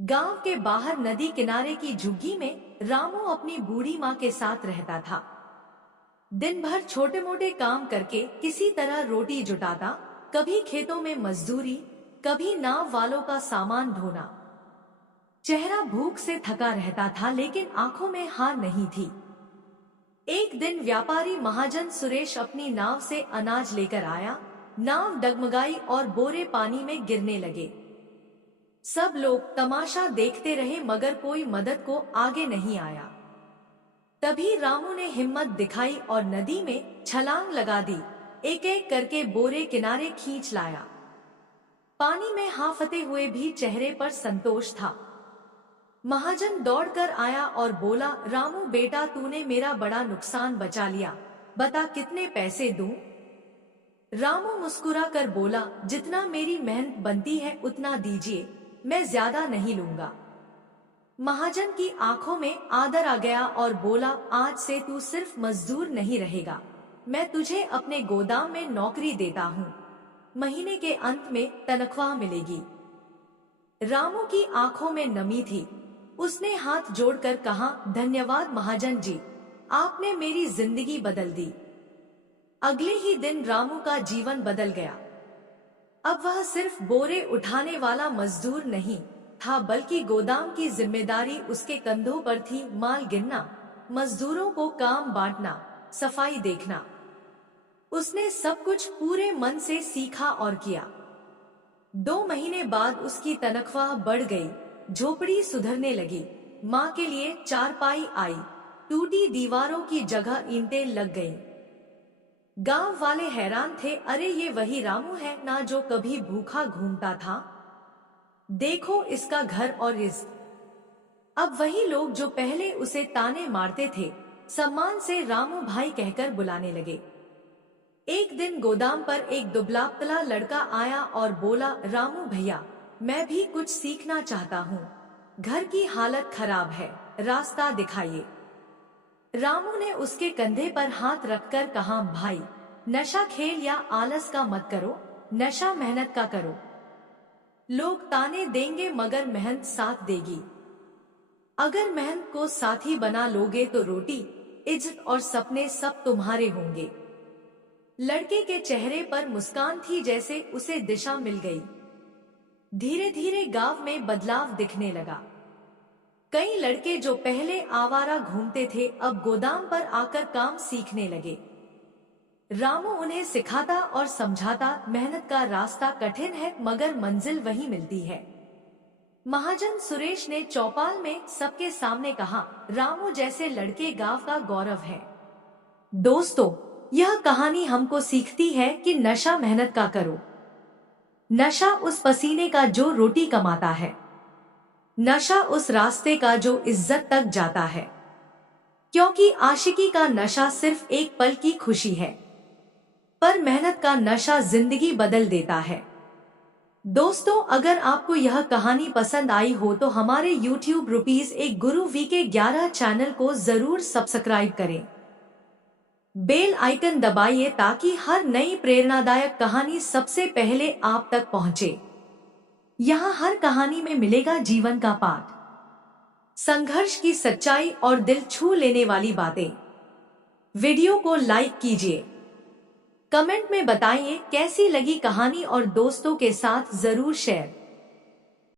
गांव के बाहर नदी किनारे की झुग्गी में रामू अपनी बूढ़ी माँ के साथ रहता था। दिन भर छोटे मोटे काम करके किसी तरह रोटी जुटाता, कभी खेतों में मजदूरी, कभी नाव वालों का सामान ढोना। चेहरा भूख से थका रहता था लेकिन आंखों में हार नहीं थी। एक दिन व्यापारी महाजन सुरेश अपनी नाव से अनाज लेकर आया। नाव डगमगाई और बोरे पानी में गिरने लगे। सब लोग तमाशा देखते रहे मगर कोई मदद को आगे नहीं आया। तभी रामू ने हिम्मत दिखाई और नदी में छलांग लगा दी। एक एक करके बोरे किनारे खींच लाया। पानी में हाफते हुए भी चेहरे पर संतोष था। महाजन दौड़कर आया और बोला, रामू बेटा, तूने मेरा बड़ा नुकसान बचा लिया, बता कितने पैसे दूं? रामू मुस्कुरा कर बोला, जितना मेरी मेहनत बनती है उतना दीजिए, मैं ज्यादा नहीं लूंगा। महाजन की आंखों में आदर आ गया और बोला, आज से तू सिर्फ मजदूर नहीं रहेगा, मैं तुझे अपने गोदाम में नौकरी देता हूँ। महीने के अंत में तनख्वाह मिलेगी। रामू की आंखों में नमी थी। उसने हाथ जोड़कर कहा, धन्यवाद महाजन जी, आपने मेरी जिंदगी बदल दी। अगले ही दिन रामू का जीवन बदल गया। अब वह सिर्फ बोरे उठाने वाला मजदूर नहीं था, बल्कि गोदाम की जिम्मेदारी उसके कंधों पर थी। माल गिनना, मजदूरों को काम बांटना, सफाई देखना, उसने सब कुछ पूरे मन से सीखा और किया। 2 महीने बाद उसकी तनख्वाह बढ़ गई, झोपड़ी सुधरने लगी, माँ के लिए चारपाई आई, टूटी दीवारों की जगह ईंटें लग गईं। गांव वाले हैरान थे, अरे ये वही रामू है ना जो कभी भूखा घूमता था? देखो इसका घर और इज्जत। अब वही लोग जो पहले उसे ताने मारते थे, सम्मान से रामू भाई कहकर बुलाने लगे। एक दिन गोदाम पर एक दुबला पतला लड़का आया और बोला, रामू भैया, मैं भी कुछ सीखना चाहता हूँ, घर की हालत खराब है, रास्ता दिखाइए। रामू ने उसके कंधे पर हाथ रखकर कहा, भाई, नशा खेल या आलस का मत करो, नशा मेहनत का करो। लोग ताने देंगे मगर मेहनत साथ देगी। अगर मेहनत को साथी बना लोगे तो रोटी, इज्जत और सपने सब तुम्हारे होंगे। लड़के के चेहरे पर मुस्कान थी, जैसे उसे दिशा मिल गई। धीरे धीरे गांव में बदलाव दिखने लगा। कई लड़के जो पहले आवारा घूमते थे अब गोदाम पर आकर काम सीखने लगे। रामू उन्हें सिखाता और समझाता, मेहनत का रास्ता कठिन है मगर मंजिल वही मिलती है। महाजन सुरेश ने चौपाल में सबके सामने कहा, रामू जैसे लड़के गांव का गौरव है। दोस्तों, यह कहानी हमको सीखती है कि नशा मेहनत का करो, नशा उस पसीने का जो रोटी कमाता है, नशा उस रास्ते का जो इज्जत तक जाता है, क्योंकि आशिकी का नशा सिर्फ एक पल की खुशी है, पर मेहनत का नशा जिंदगी बदल देता है। दोस्तों, अगर आपको यह कहानी पसंद आई हो तो हमारे YouTube ₹1 गुरु VK11 चैनल को जरूर सब्सक्राइब करें। बेल आइकन दबाइए ताकि हर नई प्रेरणादायक कहानी सबसे पहले आप तक पहुंचे। यहाँ हर कहानी में मिलेगा जीवन का पाठ, संघर्ष की सच्चाई और दिल छू लेने वाली बातें। वीडियो को लाइक कीजिए, कमेंट में बताइए कैसी लगी कहानी और दोस्तों के साथ जरूर शेयर